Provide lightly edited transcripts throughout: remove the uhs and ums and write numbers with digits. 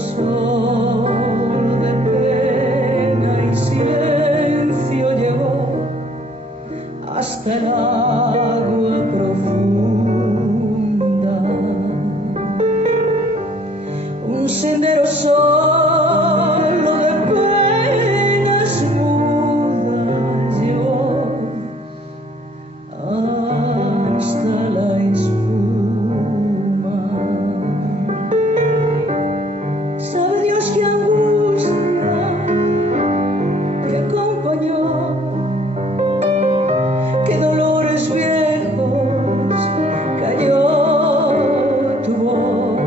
sol de pena y silencio llegó hasta el agua profunda, un sendero solo de penas mudas llegó hasta la espuma. Sabe Dios qué angustia que acompañó, qué dolores viejos cayó tu voz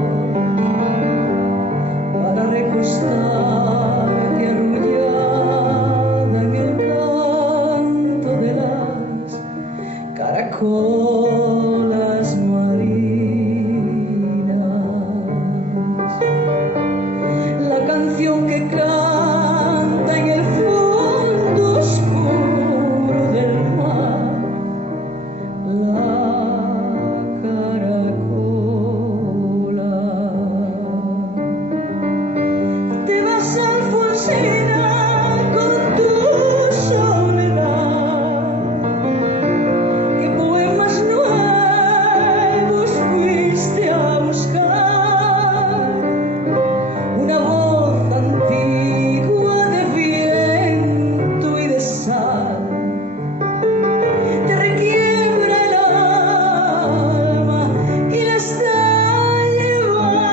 para recostarte arrullada en el canto de las caracolas marinas. La canción que canta en el fondo oscuro del mar, la caracola. Te vas, Alfonsina, con tu soledad, que poemas nuevos fuiste a buscar, una voz antigua de viento y de sal, te requiebra el alma y la está llevando.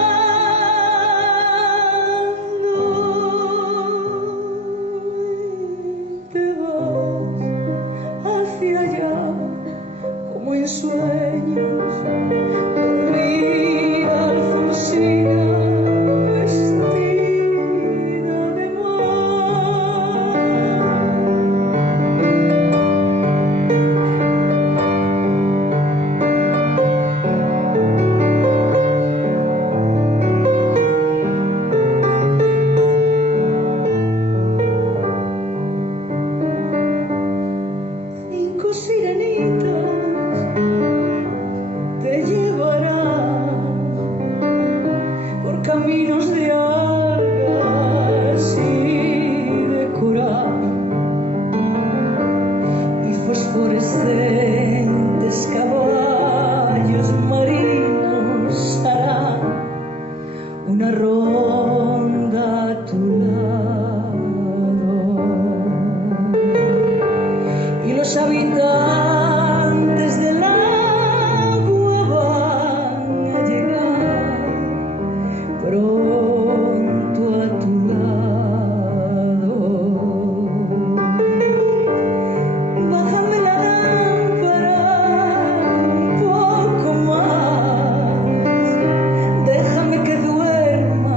Te vas hacia allá como en sueños, dormida Alfonsina vestida de mar. Cinco sirenitas te llevarán por caminos de algas y de coral, y fosforescentes caballos marinos harán una ronda a tu lado, y los habitantes del agua van a llegar pronto a tu lado. Bájame la lámpara un poco más, déjame que duerma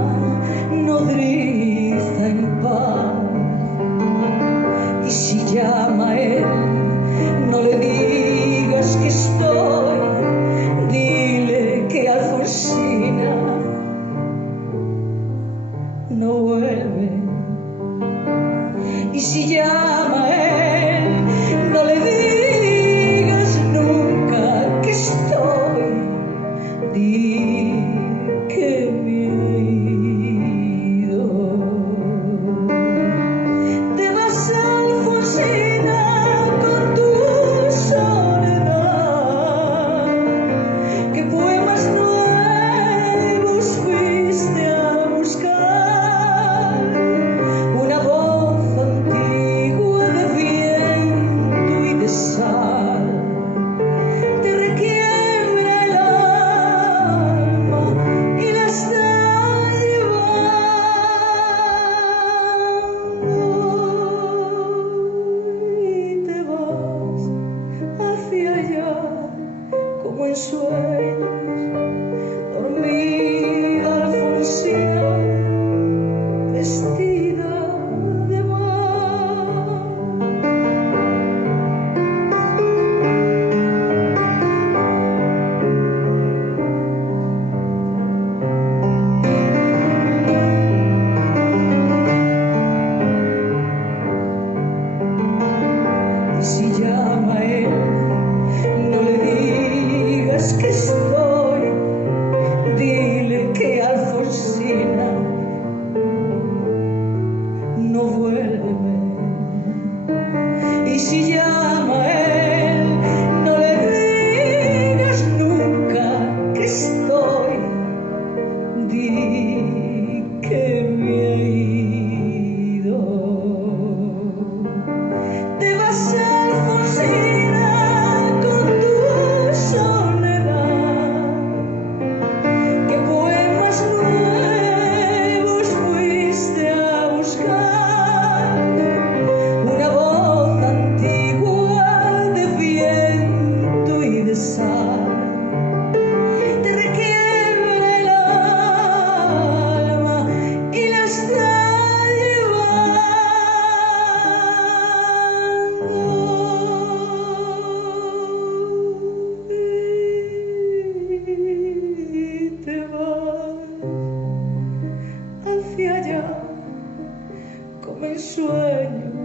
en sueños